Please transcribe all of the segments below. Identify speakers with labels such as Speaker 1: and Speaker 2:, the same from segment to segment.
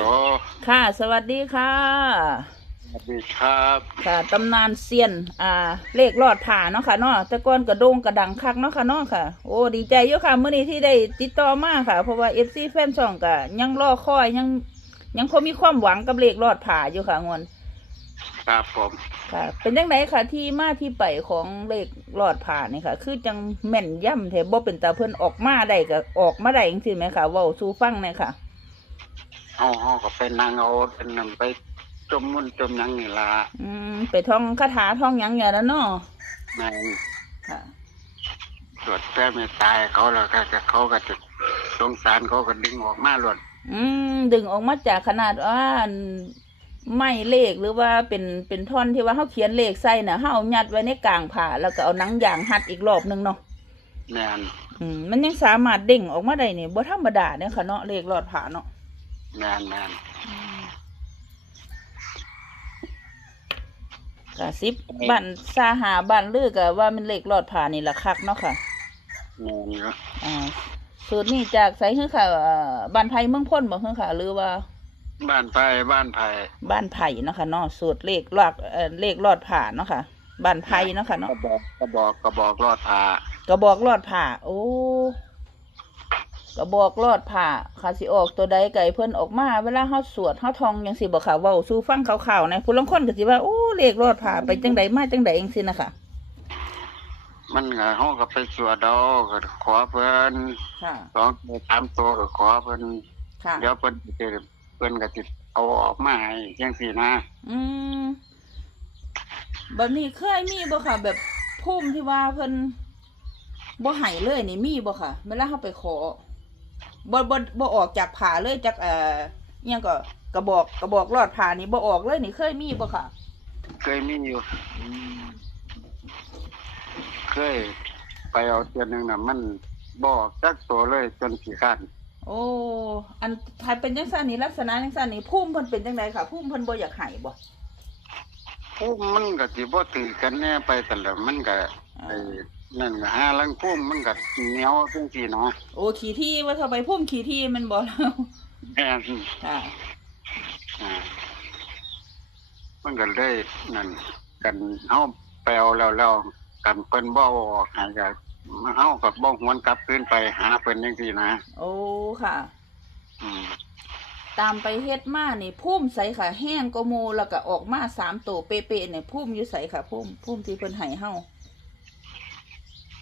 Speaker 1: ล
Speaker 2: ค่ะ สวัสดีค่ะ
Speaker 1: สวัสดีครับ
Speaker 2: ค่ะตำนานเซียน อ่า เลขรอดผ่าเนาะค่ะเนาะแต่ก่อนกระโดงกระดังคักเนาะค่ะเนาะค่ะ โอ้ ดีใจเยอะค่ะเมื่อนี้ที่ได้ติดต่อมาค่ะ เพราะว่าเอฟซีแฟนช่องก็ยังรอคอยยัง ยังพอมีความหวังกับเลขรอดผ่าอยู่ค่ะงวน
Speaker 1: ครับผม
Speaker 2: ค่ะ เป็นยังไงค่ะที่มาที่ไปของเลขรอดผ่านี่ค่ะ คือจังแม่นย่ำแถบ่เป็นตาเพิ่นออกมาได้ก็ออกมาได้จังซี่ไหมค่ะเว้าสู่ฟังหน่อยค่ะ
Speaker 1: เฮาเฮาก็เป็นนางเอาเป็นนั่นไปจมมุ่นจมหยังนี่ล่ะ
Speaker 2: อืมไปท่องคาถาท่องหยังอย่างนั้นเนาะ
Speaker 1: แม่น
Speaker 2: ค่ะ
Speaker 1: ตรวจแต่ไม่ตายเขาแล้วก็ก็เขาก็จะสงสารเขาก็ดึงออกมาหลด
Speaker 2: อืมดึงออกมาจากขนาดว่าอันไม่เลขหรือว่าเป็นเป็นท่อนที่ว่าเขาเขียนเลขใส่น่ะเขาเอายัดไว้ในกลางผ่าแล้วก็เอาหนังยางหัดอีกรอบหนึงเนาะ
Speaker 1: แม่น
Speaker 2: อืมมันยังสามารถเด้งออกมาได้นี่บ่ธรรมดาเนี่ยค่ะเนาะเลขรอดผ่าเนาะ
Speaker 1: แม่นแม่น
Speaker 2: กะสิบบ้านซาหาบ้านลือก็ว่ามันเลขรอดผ่านี่ละคักเนาะค่ะ
Speaker 1: แม่นอยู่
Speaker 2: อ่าสูตรนี้จากไสคือค่ะเอ่อบ้านไผ่เมืองพ้นบ่คือค่ะ หรือว่า
Speaker 1: บ้านไผ่บ้านไผ่
Speaker 2: บ้านไผ่เนาะค่ะเนาะสูตรเลขรอดเอ่อเลขรอดผ่าเนาะค่ะบ้านไผ่เนาะค่ะ
Speaker 1: ก
Speaker 2: เนาะ
Speaker 1: ระบอกกระบอกกระบอกรอดพาก
Speaker 2: ระบอกรอดผ่าโอ้ กระบอกรอดผ่าค่ะสิออกตัวใดไก่เพิ่นออกมา เวลาเฮาสวดเฮาท่องจังซี่บ่ค่ะเว้าสู่ฟังข่าวๆในผู้ลางคนก็สิว่าโอ้เลขรอดผ่าไปจังใดมาจังใดจังซี่นะคะ
Speaker 1: มันก็เฮาก็ไปสวดเอาก็ขอเพิ่น
Speaker 2: ค่ะ
Speaker 1: สองตัวสามตัวก็ขอเพิ่น
Speaker 2: ค่ะ
Speaker 1: เดี๋ยวเพิ่นสิเพิ่นก็สิเอาออกมาให้จังซี่นะ
Speaker 2: อืมแบบนี้เคยมีบ่ค่ะ แบบพุ่มที่ว่าเพิ่นบ่ให้เลยนี่มีบ่ค่ะเวลาเฮาไปขอ บ่บ่บ่ออกจากผ่าเลยจากเอ่ออิหยังก็กระบอกกระบอกรอดผ่านี่บ่ออกเลยนี่เคยมีบ่ค่ะ
Speaker 1: เคยมีอยู่เคย ไปเอาเตือนหนึ่งน่ะ มันบอกจักตัวเลยจนขี้ข้าน
Speaker 2: โอ้ อันถ้าเป็นจังซั่นนี่ลักษณะจังซั่นนี่พุ่มเพิ่นเป็นจังไดค่ะพุ่มเพิ่นบ่อยากให้บ่
Speaker 1: พุ่มมันก็สิบ่ถือกันแน่ไปแต่ละมันก็ไอ้ นั่นก็หาลังพุ่มมันก็เหนียวจังซี่เนาะ
Speaker 2: โอ้ขี่ที่ว่าถ้าไปพุ่มขี่ที่มันบ่แล้ว
Speaker 1: แม่น
Speaker 2: ค่ะ
Speaker 1: อ่ามันก็เลยนั่นกันเฮาไปเอาแล้วแล้วกันเพิ่นบ่เอาออกให้ก็เฮาก็บ่หวนกลับคืนไปหาเพิ่นจังซี่นะ
Speaker 2: โอ้ค่ะ
Speaker 1: อืม
Speaker 2: ตามไปเฮ็ดมานี่พุ่มใสค่ะ แห้งก็โมแล้วก็ออกมาสามตัวเป๊ะๆเนี่ยพุ่มอยู่ใสค่ะพุ่มพุ่มที่เพิ่นให้เฮา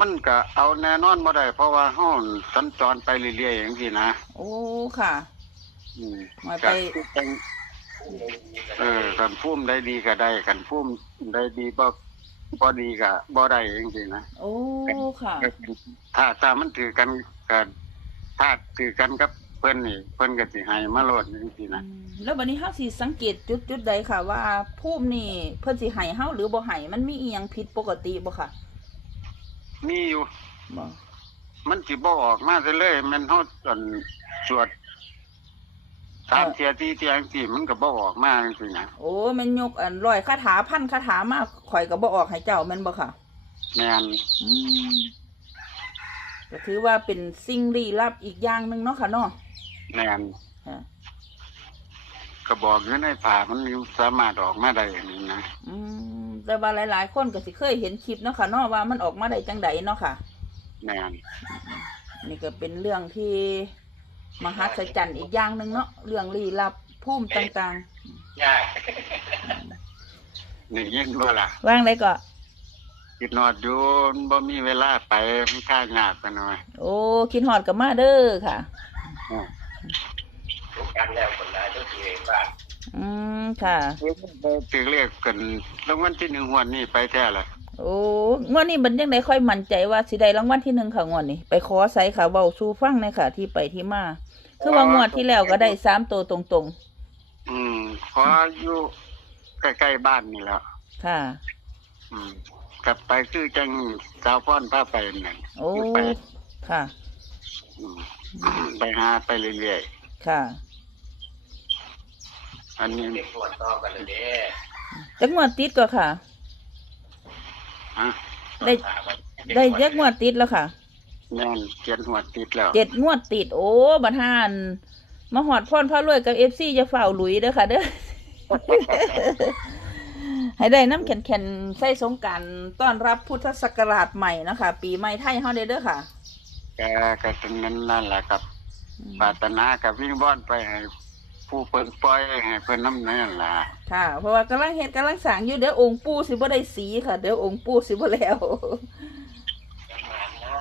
Speaker 1: มันก็เอาแน่นอนบ่ได้เพราะว่าเฮาสัญจรไปเรื่อยๆอย่างนี้นะ
Speaker 2: โอ้ค่ะ
Speaker 1: อืม
Speaker 2: มาไป
Speaker 1: ก็จังเออกันพุ่มได้ดีก็ได้กันพุ่มได้ดีบ่บ่ดีก็บ่ได้อย่างนี้นะ
Speaker 2: โอ้ค่ะ
Speaker 1: ถ้าถ้ามันถือกันก็ถ้าถือกันกับเพิ่นนี่เพิ่นก็สิให้มาโลดจังซี่นะ
Speaker 2: อืมแล้วบัดนี้เฮาสิสังเกตจุดจุดใดค่ะ ว่าพุ่มนี่เพิ่นสิให้เฮาหรือบ่ให้มันมีอีหยังผิดปกติบ่ค่ะ
Speaker 1: มีอยู่
Speaker 2: บ่
Speaker 1: มันสิบ่ออกมาซะเลยแมันเฮาจนสวดสามเที่ยที่เที่ยจังซี่มันก็บ่ออกมาจังซี่นะ
Speaker 2: โอ้แมันยกอันร้อยคาถาพันคาถามาข่อยก็บ่ออกให้เจ้าแม่นบ่ค่ะ
Speaker 1: แม่น
Speaker 2: อืมก็ถือว่าเป็นสิ่งลี้ลับอีกอย่างหนึงเนาะค่ะเนาะ
Speaker 1: แม่น
Speaker 2: ค่ะ
Speaker 1: ก็บอกอยู่ในผ่ามันอยู่สามารถออกมาได้อย่างนี้นะ
Speaker 2: อืมแต่ว่าหลาย ๆ คนก็สิเคยเห็นคลิปเนาะค่ะเนาะว่ามันออกมาได้จังใดเนาะค่ะ
Speaker 1: แม่น
Speaker 2: นี่ก็เป็นเรื่องที่มหัศจรรย์อีกอย่างหนึ่งเนาะเรื่องลี้ลับภูมิต่าง
Speaker 1: นี่ยินบ่ล่ะ
Speaker 2: ๆว่างไรก็
Speaker 1: คิดนอดอยู่บ่มีเวลาไปมันค่ายากไปหน่อย
Speaker 2: โอ้คิดฮอดกับมาเด้อค่ะ
Speaker 1: อืม
Speaker 2: อืมค่ะ
Speaker 1: ถือเรียกกันรางวัลที่หนึ่งหัวดนี่ไปแท้ละ
Speaker 2: โอ้งวดนี้มันยังไดค่อยมั่นใจว่าสิได้รางวัลที่หนึ่งค่ะงวดนี้ไปขอไสค่ะเว้าสู่ฟังในอยค่ะ ที่ไปที่มาคือว่างวดที่แล้วก็ได้สามตัวตรง
Speaker 1: อืมขออยู่ใกล้ๆบ้านนี่แหล้ว
Speaker 2: ๆค่ะ
Speaker 1: อืม กลับไปคือจังสาวพ่อนพาไปนั่น
Speaker 2: โอ้
Speaker 1: คือไป
Speaker 2: ค่ะ
Speaker 1: อืมไปหาไปเรื่อย
Speaker 2: ค่ะ
Speaker 1: ๆอันนี้
Speaker 2: จักงวดติดก็ค่ะ
Speaker 1: ฮะ
Speaker 2: ได้ ได้จักงวดติดแล้วค่ะ
Speaker 1: แม่นเขียนหัวติดแล้ว
Speaker 2: เจ็ดงวดติด โอ้บัดหานมาหอดพรพระรวยกับ FC จะฝ่าวหลุยเด้อค่ะเด้อให้ได้น้ำแข็งๆใส่สงกรารต้อนรับพุทธศักราชใหม่เนาะคะปีใหม่ไทยเฮาเด้อเด้อค่ะ
Speaker 1: ก็ก็ตรงนั้นนั่นแหละครับปรารถนากับวิ่งบ้อนไปให้ ผู้เปิดปล่อยให้เพิ่นน้ำนั่นล่ะ
Speaker 2: ค่ะ เพราะว่ากำลังเฮ็ดกำลังสร้างอยู่เดี๋ยวองค์ปู่สิบ่ได้สีค่ะ เดี๋ยวองค์ปู่สิบ่แล้ว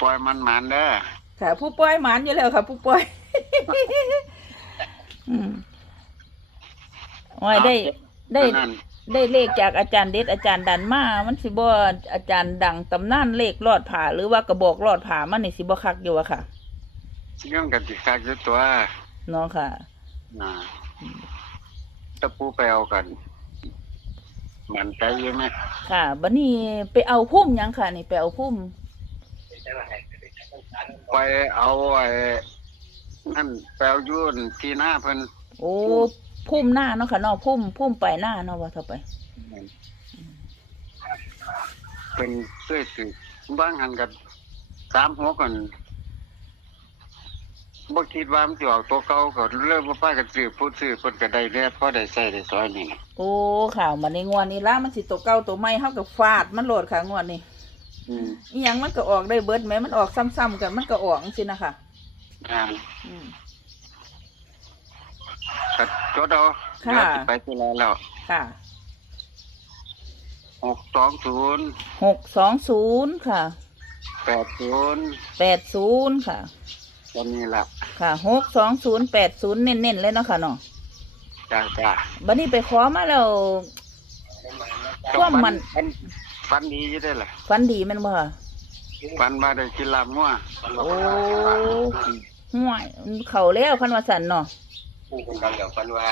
Speaker 1: ปล่อยมันมันเด้อ
Speaker 2: ค่ะ ผู้ปล่อยหมานอยู่แล้วค่ะ ผู้ปล่อย อืมโอ้ยได้ได้
Speaker 1: นั่น
Speaker 2: ได้เลขจากอาจารย์เด็ดอาจารย์ดันมา มันสิบ่อาจารย์ดังตำนานเลขรอดผ่าหรือว่ากระบอกรอดผ่ามันนี่สิบ่คักอยู่อะค่ะ
Speaker 1: เรื่องกันติคักอยู่ตัว
Speaker 2: เนาะค่ะ
Speaker 1: นะตะปูไปเอากัน มันใจอยู่ไหม
Speaker 2: ค่ะบัดนี้ไปเอาพุ่มหยังค่ะ นี่ไปเอาพุ่ม
Speaker 1: ไปเอาไอ้นั่นแปลวยุ่นที่หน้าเพิ่น
Speaker 2: โอ้พุ่มหน้าเนาะค่ะเนาะพุ่มพุ่มไปหน้าเนาะว่าเท่าไป
Speaker 1: เป็นเสื้อสืบางหันกันสามหัวกัน บ่คิดว่ามันสิออกตัวเก่าก็เริ่มมาป้ากันซื้อพูดซื้อเพิ่นก็ได้แน่พอได้ใส่ได้ซอยนี่
Speaker 2: โอ้ข่าวมาในงวดนี้ละมันสิตัวเก่าตัวใหม่เฮากับฟาดมันโหลดค่ะงวดนี้
Speaker 1: อืม
Speaker 2: อีหยังมันก็ออกได้เบิดแม้มันออกซ้ำๆกันมันก็ออกจังซี่นะคะ
Speaker 1: อ่า
Speaker 2: อืม
Speaker 1: ก็จดเอา
Speaker 2: ค่ะ
Speaker 1: เดี๋ยวสิไปที่แล้วแล้ว
Speaker 2: ค่ะ
Speaker 1: หกสองศูนย์
Speaker 2: หกสองศูนย์ค่ะ
Speaker 1: แปดศูนย์
Speaker 2: แปดศูนย์ค่ะ
Speaker 1: ตอนนี้ล่ะ
Speaker 2: ค่ะหกสองศูนย์แปดศูนย์เน้นๆเลยเนาะค่ะเนาะ
Speaker 1: จ้าจ้า
Speaker 2: บัดนี้ไปขอมาแล้วความมัน
Speaker 1: ฟัน ฟันดีอยู่ได้อล่ะ
Speaker 2: ฟันดีแมันบ่ค่ะ
Speaker 1: ฟันมาได้กินลาบงัว
Speaker 2: โอ้ห่วยมันเข้าแล้วคันว่าสั่นเนาะ
Speaker 3: ผู้คนกันกับฟันว่า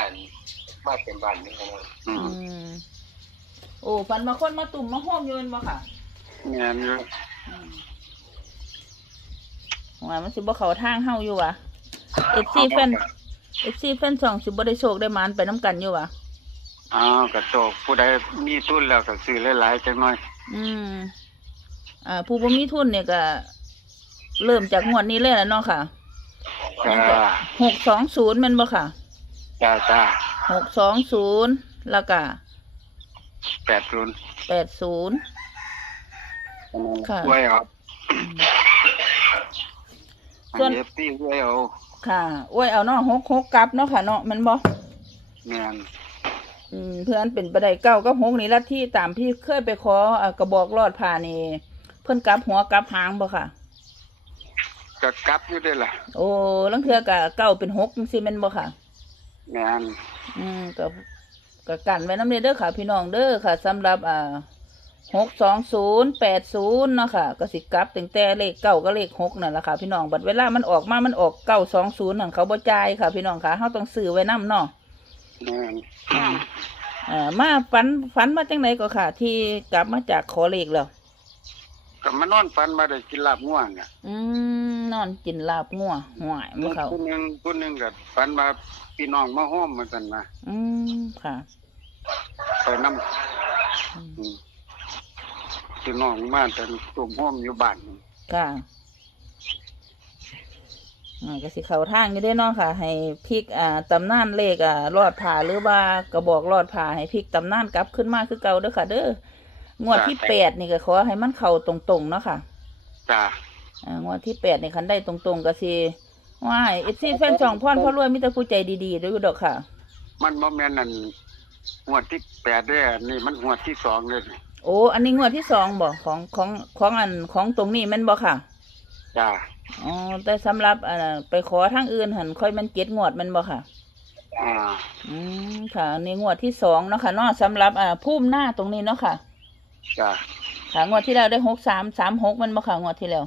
Speaker 3: มาเต็มบ้านนี่นะ
Speaker 1: อื
Speaker 2: อื
Speaker 1: ม
Speaker 2: มโอ้ฟันมาคนมาตุ่มมาห้อมอยู่แม่นบ่ค่ะ
Speaker 1: แม่นอยู่
Speaker 2: ว่ามันสิบ่เข้าทางเฮาอยู่วะ FC แฟน FC แฟนช่องสิบ่ได้โชคได้หมานไปน้ำกันอยู่วะ
Speaker 1: อ้าวกระโจกผู้ใดมีทุนแล้วก็ซื้อหลายๆจังหน่อย
Speaker 2: อืมอ่า ผู้บ่มีทุนเนี่ยก็เริ่มจากงวดนี้เลยแล้วเนาะค่ะ
Speaker 1: จ้า
Speaker 2: หกสองศูนย์แม่นบ่ค่ะ
Speaker 1: จ้าจ้า
Speaker 2: หกสองศูนย์แล้วก็
Speaker 1: แปดศูนย์
Speaker 2: แปดศูนย์ค่ะ
Speaker 1: ไว้เอา
Speaker 2: ส่วน
Speaker 1: เอฟซีไว้เอา
Speaker 2: ค่ะอ้วยเอาเนาะหกหกกลับเนาะค่ะเนาะแมันบ่
Speaker 1: แม่น
Speaker 2: อืมเพื่อนเป็นประไดเก้ากับหกนี่ละที่ตามพี่เคยไปขอเอ่อกระบอกรอดผ่านี่เพิ่นกลับหัวกลับหางบ่ค่ะ
Speaker 1: ก็กลับอยู่ได้อล่ะ
Speaker 2: โอ้ลังเทื่อก็เก้าเป็นหกจังซี่แม่นบ่ค่ะ
Speaker 1: แม่น
Speaker 2: อืมก็ก็กันไว้นำเด้อค่ะ พี่น้องเด้อค่ะสำหรับอ่า หกสองศูนย์แปดศูนย์เนาะค่ะก็สิกลับตั้งแต่เลขเก้าก็เลขหกนั่นแหละค่ะ พี่น้องบัดเวลามันออกมามันออกเก้าสองศูนย์นั่นเขาบ่จ่ายค่ะ พี่น้องค่ะเฮาต้องซื้อไว้นํเนาะ
Speaker 1: แม่น
Speaker 2: อ่ามาฝันฝันมาจังไหนก็ค่ะ ที่กลับมาจากขอเลขแล้ว
Speaker 1: ก็มานอนฝันมาได้กินลาบงัวเนี่ย
Speaker 2: อืมนอนกินลาบงัวห่วยมันเขา
Speaker 1: ผู้หนึงผู้หนึงก็ฝันว่าพี่น้องมาห้อมมาซั่นนะ
Speaker 2: อืมค่ะ
Speaker 1: ไปนำ
Speaker 2: อืม
Speaker 1: พี่น้องมาแต่ตุ่มห้อมอยู่บ้าน
Speaker 2: ค่ะอ่าก็สิเข้าทางอยู่ได้เนาะค่ะ ให้พลิกอ่าตำนานเลขอ่ารอดผ่าหรือว่ากระบอกรอดผ่าให้พลิกตำนานกลับขึ้นมาคือเก่าเด้อค่ะ เด้องวดที่แปดนี่ก็ขอให้มันเข้าตรงๆเนาะค่ะ
Speaker 1: จ้า
Speaker 2: อ่างวดที่แปดนี่คันได้ตรงๆก็สิว้ายเอซี่แฟนช่องพ่อนพ่อรวยมีแต่ผู้ใจดีๆด้วยดอกค่ะ
Speaker 1: มันบ่แม่นนั่นงวดที่แปดเด้อนี่มันงวดที่สองเลย
Speaker 2: โอ้ อันนี้งวดที่สองบ่ของของของอันของตรงนี้แม่นบ่ค่ะ
Speaker 1: จ้า
Speaker 2: อ๋อ แต่สำหรับอ่าไปขอทางอื่นหันค่อยมันเก็ดงวดแม่นบ่ค่ะ
Speaker 1: อ่า
Speaker 2: อืมค่ะอันนี่งวดที่สองเนาะค่ะเนาะสำหรับอ่าพุ่มหน้าตรงนี้เนาะค่ะ
Speaker 1: จ้า
Speaker 2: ค่ะงวดที่แล้วได้หกสามสามหกมันบ่ค่ะงวดที่แล้ว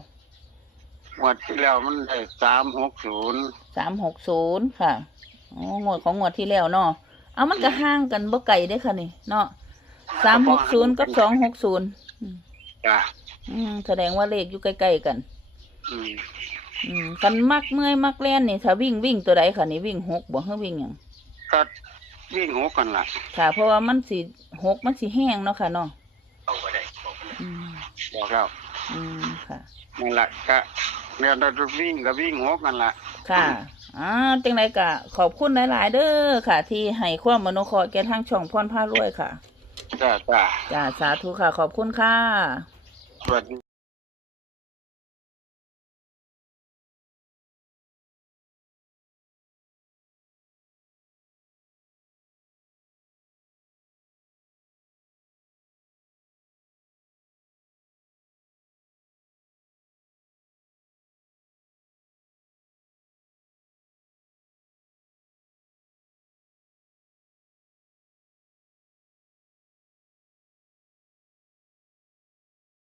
Speaker 1: งวดที่แล้วมันได้สามหกศูนย์
Speaker 2: สามหกศูนย์ค่ะอ๋องวดของงวดที่แล้วเนาะเอามันก็ห่างกันบ่ไกลเด้อค่ะนี่เนาะ สามหกศูนย์กับสองหกศูนย์
Speaker 1: จ้ะ
Speaker 2: แสดงว่าเลขอยู่ใกล้ๆกัน
Speaker 1: อืม
Speaker 2: กันมักเมื่อยมักเล่นนี่ถ้าวิ่งวิ่งตัวใดค่ะนี่วิ่งหกบ่เฮาวิ่งอย่าง
Speaker 1: ก็วิ่งหกกันล่ะ
Speaker 2: ค่ะ เพราะว่ามันสีหกมันสีแห้งเนาะค่ะเนาะ
Speaker 3: บอก
Speaker 1: แล้ว
Speaker 2: อืมค่ะ
Speaker 1: นั่นแหละก็เนี่ยเราจะวิ่งก็วิ่งหกกันละ
Speaker 2: ค่ะอ่าจังไรกะ ขอบคุณหลาย ๆ เด้อค่ะ ที่ให้ความมโนเคราะห์แก่ทางช่องพ่อนผ้ารวยค่ะ
Speaker 1: จ้าจ้า
Speaker 2: จ้าสาธุค่ะ ขอบคุณค่ะ
Speaker 1: สวัสดี